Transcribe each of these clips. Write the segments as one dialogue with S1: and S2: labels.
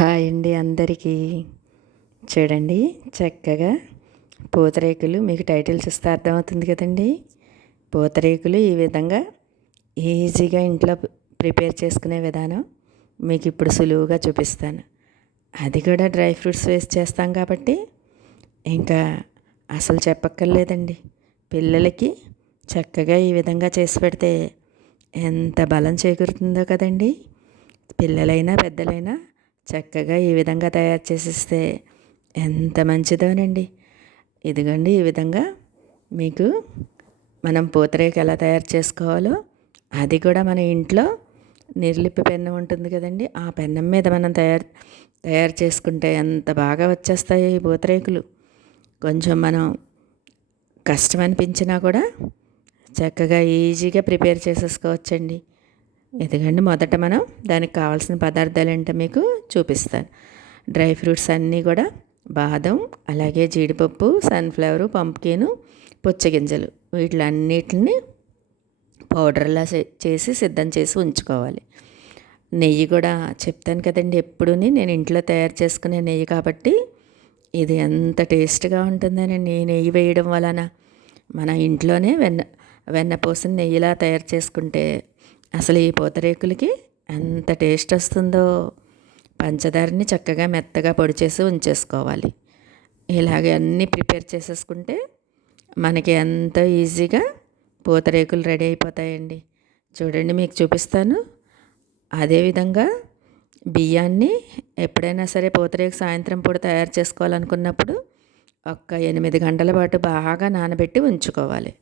S1: Hi అండి అందరికీ. చూడండి చక్కగా పూతరేకులు మీకు టైటిల్స్ ఇస్తే అర్థమవుతుంది కదండి. పూతరేకులు ఈ విధంగా ఈజీగా ఇంట్లో ప్రిపేర్ చేసుకునే విధానం మీకు ఇప్పుడు సులువుగా చూపిస్తాను. అది కూడా డ్రై ఫ్రూట్స్ వేస్ట్ చేస్తాం కాబట్టి ఇంకా అసలు చెప్పక్కర్లేదండి. పిల్లలకి చక్కగా ఈ విధంగా చేసి పెడితే ఎంత బలం చేకూరుతుందో కదండి. పిల్లలైనా పెద్దలైనా చక్కగా ఈ విధంగా తయారు చేసిస్తే ఎంత మంచిదోనండి. ఇదిగోండి ఈ విధంగా మీకు మనం పూతరేక ఎలా తయారు చేసుకోవాలో అది కూడా మన ఇంట్లో నిర్లిప్పి పెన్నం ఉంటుంది కదండి ఆ పెన్నం మీద మనం తయారు తయారు చేసుకుంటే ఎంత బాగా వచ్చేస్తాయో ఈ పూతరేకులు. కొంచెం మనం కష్టం అనిపించినా కూడా చక్కగా ఈజీగా ప్రిపేర్ చేసేసుకోవచ్చండి. ఎందుకంటే మొదట మనం దానికి కావాల్సిన పదార్థాలు ఏంటో మీకు చూపిస్తాను. డ్రై ఫ్రూట్స్ అన్నీ కూడా బాదం అలాగే జీడిపప్పు సన్ఫ్లవరు పంప్కిన్ పుచ్చగింజలు వీటిలన్నిటిని పౌడర్లా చేసి సిద్ధం చేసి ఉంచుకోవాలి. నెయ్యి కూడా చెప్తాను కదండి ఎప్పుడూని నేను ఇంట్లో తయారు చేసుకునే నెయ్యి కాబట్టి ఇది ఎంత టేస్ట్గా ఉంటుందని నెయ్యి వేయడం వలన మన ఇంట్లోనే వెన్న వెన్నపూసిన నెయ్యిలా తయారు చేసుకుంటే అసలు ఈ పూతరేకులకి ఎంత టేస్ట్ వస్తుందో. పంచదారని చక్కగా మెత్తగా పొడి చేసి ఉంచేసుకోవాలి. ఇలాగే అన్నీ ప్రిపేర్ చేసేసుకుంటే మనకి ఎంతో ఈజీగా పూతరేకులు రెడీ అయిపోతాయండి. చూడండి మీకు చూపిస్తాను. అదేవిధంగా బియ్యాన్ని ఎప్పుడైనా సరే పూతరేకు సాయంత్రం పూట తయారు చేసుకోవాలనుకున్నప్పుడు ఒక్క ఎనిమిది గంటల పాటు బాగా నానబెట్టి ఉంచుకోవాలి.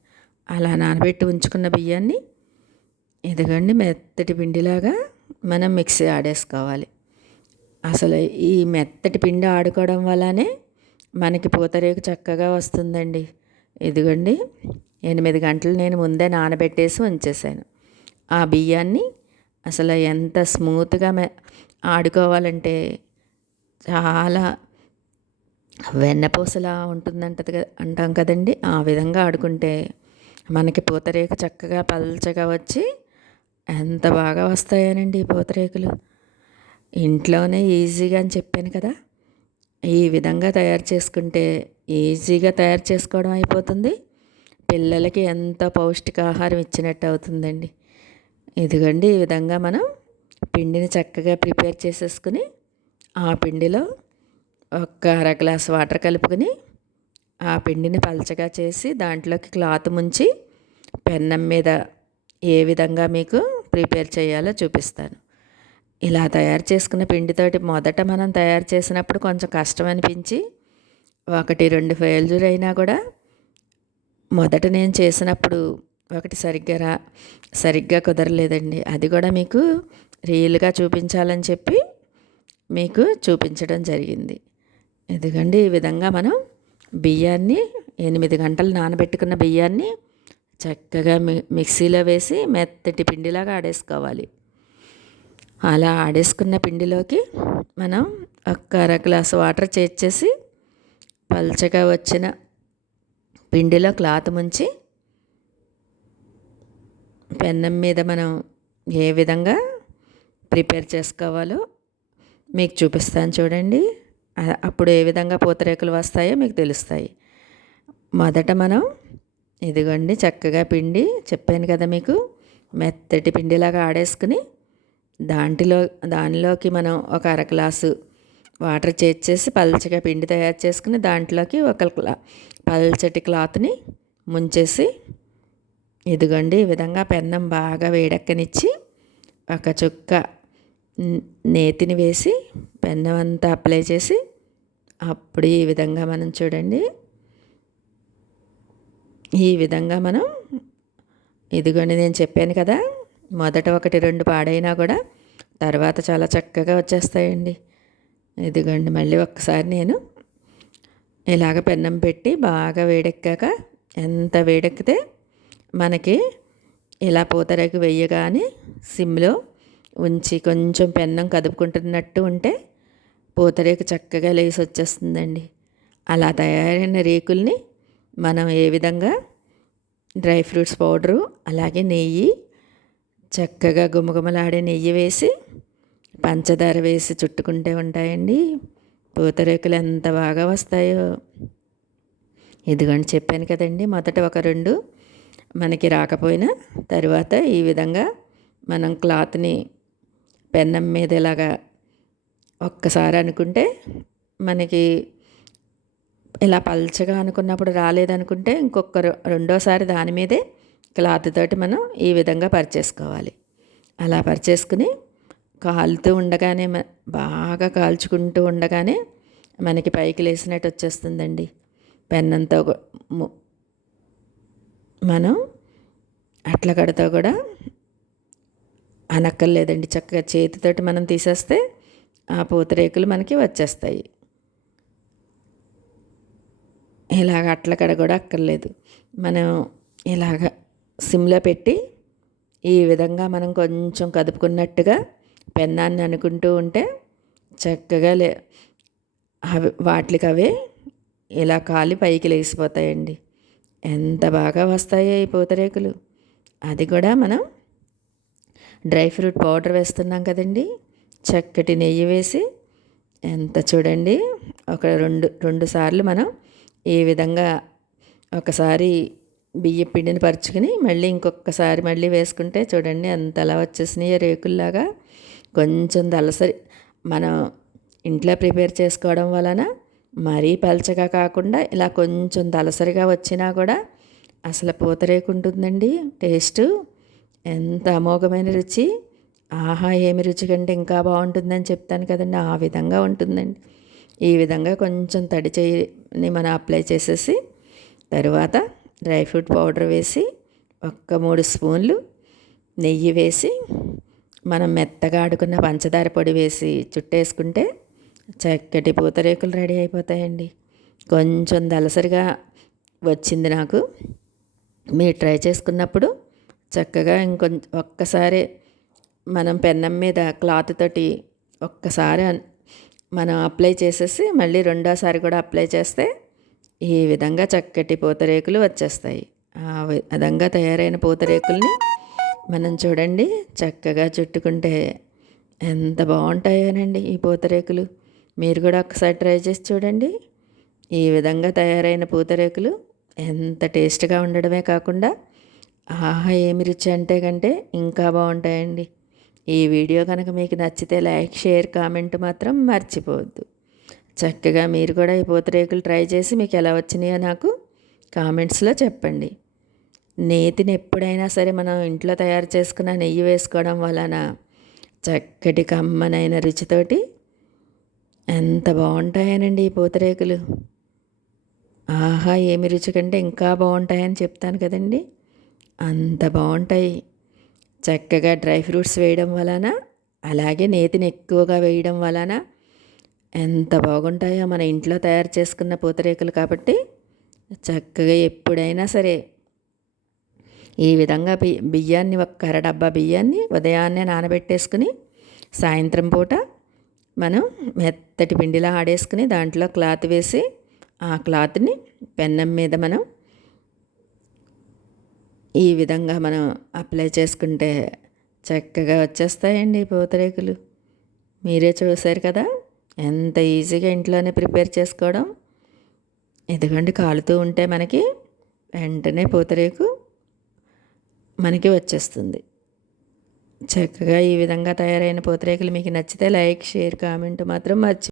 S1: అలా నానబెట్టి ఉంచుకున్న బియ్యాన్ని ఇదిగండి మెత్తటి పిండిలాగా మనం మిక్సీ ఆడేసుకోవాలి. అసలు ఈ మెత్తటి పిండి ఆడుకోవడం వల్లనే మనకి పూతరేకు చక్కగా వస్తుందండి. ఇదిగోండి ఎనిమిది గంటలు నేను ముందే నానబెట్టేసి ఉంచేసాను. ఆ బియ్యాన్ని అసలు ఎంత స్మూత్గా మె ఆడుకోవాలంటే చాలా వెన్నపూసలా ఉంటుందంటది కదా అంటాం కదండి. ఆ విధంగా ఆడుకుంటే మనకి పూతరేకు చక్కగా పల్చగా వచ్చి ఎంత బాగా వస్తాయోనండి ఈ పూతరేకులు. ఇంట్లోనే ఈజీగా అని చెప్పాను కదా. ఈ విధంగా తయారు చేసుకుంటే ఈజీగా తయారు చేసుకోవడం అయిపోతుంది. పిల్లలకి ఎంత పౌష్టికాహారం ఇచ్చినట్టు అవుతుందండి. ఇదిగోండి ఈ విధంగా మనం పిండిని చక్కగా ప్రిపేర్ చేసేసుకుని ఆ పిండిలో ఒక అర గ్లాస్ వాటర్ కలుపుకొని ఆ పిండిని పలచగా చేసి దాంట్లోకి క్లాత్ ముంచి పెన్నం మీద ఏ విధంగా మీకు ప్రిపేర్ చేయాలో చూపిస్తాను. ఇలా తయారు చేసుకున్న పిండితోటి మొదట మనం తయారు చేసినప్పుడు కొంచెం కష్టం అనిపించి ఒకటి రెండు ఫెయిల్యూర్ అయినా కూడా మొదట నేను చేసినప్పుడు ఒకటి సరిగ్గా రా సరిగ్గా కుదరలేదండి. అది కూడా మీకు రియల్గా చూపించాలని చెప్పి మీకు చూపించడం జరిగింది. ఎందుకండి ఈ విధంగా మనం బియ్యాన్ని ఎనిమిది గంటలు నానబెట్టుకున్న బియ్యాన్ని చక్కగా మిక్సీలో వేసి మెత్తటి పిండిలాగా ఆడేసుకోవాలి. అలా ఆడేసుకున్న పిండిలోకి మనం ఒక అర గ్లాసు వాటర్ చేర్చేసి పల్చగా వచ్చిన పిండిలో క్లాత్ ముంచి పెన్నం మీద మనం ఏ విధంగా ప్రిపేర్ చేసుకోవాలో మీకు చూపిస్తాను చూడండి. అప్పుడు ఏ విధంగా పూతరేకులు వస్తాయో మీకు తెలుస్తాయి. మొదట మనం ఇదిగోండి చక్కగా పిండి చెప్పాను కదా మీకు. మెత్తటి పిండిలాగా ఆడేసుకుని దాంట్లో దానిలోకి మనం ఒక అర గ్లాసు వాటర్ చేర్చేసి పల్చగా పిండి తయారు చేసుకుని దాంట్లోకి ఒక క్లా పల్చటి క్లాత్ని ముంచేసి ఇదిగోండి ఈ విధంగా పెన్నం బాగా వేడెక్కనిచ్చి ఒక చుక్క నేతిని వేసి పెన్నం అంతా అప్లై చేసి అప్పుడు ఈ విధంగా మనం చూడండి. ఈ విధంగా మనం ఇదిగోండి నేను చెప్పాను కదా మొదట ఒకటి రెండు పాడైనా కూడా తర్వాత చాలా చక్కగా వచ్చేస్తాయండి. ఇదిగోండి మళ్ళీ ఒక్కసారి నేను ఇలాగ పెన్నం పెట్టి బాగా వేడెక్కాక ఎంత వేడెక్కితే మనకి ఇలా పూతరేకు వెయ్యగానే సిమ్లో ఉంచి కొంచెం పెన్నం కదుపుకుంటున్నట్టు ఉంటే పూతరేకు చక్కగా లేసి వచ్చేస్తుందండి అలా తయారైన రేకుల్ని మనం ఏ విధంగా డ్రై ఫ్రూట్స్ పౌడరు అలాగే నెయ్యి చక్కగా గుమగుమలాడే నెయ్యి వేసి పంచదార వేసి చుట్టుకుంటే ఉంటాయండి. పూతరేకులు ఎంత బాగా వస్తాయో. ఇదిగోండి చెప్పాను కదండి మొదట ఒక రెండు మనకి రాకపోయినా తర్వాత ఈ విధంగా మనం క్లాత్ని పెన్నం మీద ఇలాగా ఒక్కసారి అనుకుంటే మనకి ఇలా పల్చగా అనుకున్నప్పుడు రాలేదనుకుంటే ఇంకొక రెండోసారి దాని మీదే క్లాత్ తోటి మనం ఈ విధంగా పరిచేసుకోవాలి. అలా పరిచేసుకుని కాలుతూ ఉండగానే బాగా కాల్చుకుంటూ ఉండగానే మనకి పైకి లేసినట్టు వచ్చేస్తుందండి. పెన్నంతో మనం అట్ల కడతా కూడా అనక్కర్లేదండి. చక్కగా చేతితోటి మనం తీసేస్తే ఆ పూతరేకులు మనకి వచ్చేస్తాయి. ఇలాగ అట్ల కడ కూడా అక్కర్లేదు. మనం ఇలాగ సిమ్లో పెట్టి ఈ విధంగా మనం కొంచెం కదుపుకున్నట్టుగా పెన్నాన్ని అనుకుంటూ ఉంటే చక్కగా లే అవి వాటికి అవే ఇలా కాలి పైకి లేచిపోతాయండి ఎంత బాగా వస్తాయో ఈ పూతరేకులు అది కూడా మనం డ్రై ఫ్రూట్ పౌడర్ వేస్తున్నాం కదండి. చక్కటి నెయ్యి వేసి ఎంత చూడండి ఒక రెండు రెండు సార్లు మనం ఈ విధంగా ఒకసారి బియ్య పిండిని పరుచుకుని మళ్ళీ ఇంకొకసారి మళ్ళీ వేసుకుంటే చూడండి అంతలా వచ్చేసినాయి రేకుల్లాగా. కొంచెం దలసరి మనం ఇంట్లో ప్రిపేర్ చేసుకోవడం వలన మరీ పలచగా కాకుండా ఇలా కొంచెం దలసరిగా వచ్చినా కూడా అసలు పూతరేకు ఉంటుందండి. టేస్ట్ ఎంత అమోఘమైన రుచి. ఆహా ఏమి రుచి కంటే ఇంకా బాగుంటుందని చెప్తాను కదండి. ఆ విధంగా ఉంటుందండి. ఈ విధంగా కొంచెం తడి చేయిని మనం అప్లై చేసేసి తరువాత డ్రై ఫ్రూట్ పౌడర్ వేసి ఒక్క మూడు స్పూన్లు నెయ్యి వేసి మనం మెత్తగా ఆడుకున్న పంచదార పొడి వేసి చుట్టేసుకుంటే చక్కటి పూతరేకులు రెడీ అయిపోతాయండి. కొంచెం దలసరిగా వచ్చింది నాకు. మీరు ట్రై చేసుకున్నప్పుడు చక్కగా ఇంకొంచెం ఒక్కసారి మనం పెన్నం మీద క్లాత్ తోటి ఒక్కసారి మనం అప్లై చేసేసి మళ్ళీ రెండోసారి కూడా అప్లై చేస్తే ఈ విధంగా చక్కటి పూతరేకులు వచ్చేస్తాయి. ఆ విధంగా తయారైన పూతరేకుల్ని మనం చూడండి చక్కగా చుట్టుకుంటే ఎంత బాగుంటాయోనండి ఈ పూతరేకులు. మీరు కూడా ఒకసారి ట్రై చేసి చూడండి. ఈ విధంగా తయారైన పూతరేకులు ఎంత టేస్ట్గా ఉండడమే కాకుండా ఆహా ఏమి రుచి అంటే కంటే ఇంకా బాగుంటాయండి. ఈ వీడియో కనుక మీకు నచ్చితే లైక్ షేర్ కామెంట్ మాత్రం మర్చిపోవద్దు. చక్కగా మీరు కూడా ఈ పూతరేకులు ట్రై చేసి మీకు ఎలా వచ్చినాయో నాకు కామెంట్స్లో చెప్పండి. నేతిని ఎప్పుడైనా సరే మనం ఇంట్లో తయారు చేసుకున్న నెయ్యి వేసుకోవడం వలన చక్కటి కమ్మనైన రుచితోటి ఎంత బాగుంటాయనండి ఈ పూతరేకులు. ఆహా ఏమి రుచి కంటే ఇంకా బాగుంటాయని చెప్తాను కదండి. అంత బాగుంటాయి. చక్కగా డ్రై ఫ్రూట్స్ వేయడం వలన అలాగే నేతిని ఎక్కువగా వేయడం వలన ఎంత బాగుంటాయో మన ఇంట్లో తయారు చేసుకున్న పూతరేకులు కాబట్టి చక్కగా ఎప్పుడైనా సరే ఈ విధంగా బియ్యాన్ని ఒక అర డబ్బా బియ్యాన్ని ఉదయాన్నే నానబెట్టేసుకుని సాయంత్రం పూట మనం మెత్తటి పిండిలా ఆడేసుకుని దాంట్లో క్లాత్ వేసి ఆ క్లాత్ని పెన్నం మీద మనం ఈ విధంగా మనం అప్లై చేసుకుంటే చక్కగా వచ్చేస్తాయండి పూతరేకులు. మీరే చూశారు కదా? ఎంత ఈజీగా ఇంట్లోనే ప్రిపేర్ చేసుకోవడం. ఎందుకంటే కాలుతూ ఉంటే మనకి వెంటనే పూతరేకు మనకి వచ్చేస్తుంది. చక్కగా ఈ విధంగా తయారైన పూతరేకులు మీకు నచ్చితే లైక్ షేర్ కామెంట్ మాత్రం మర్చి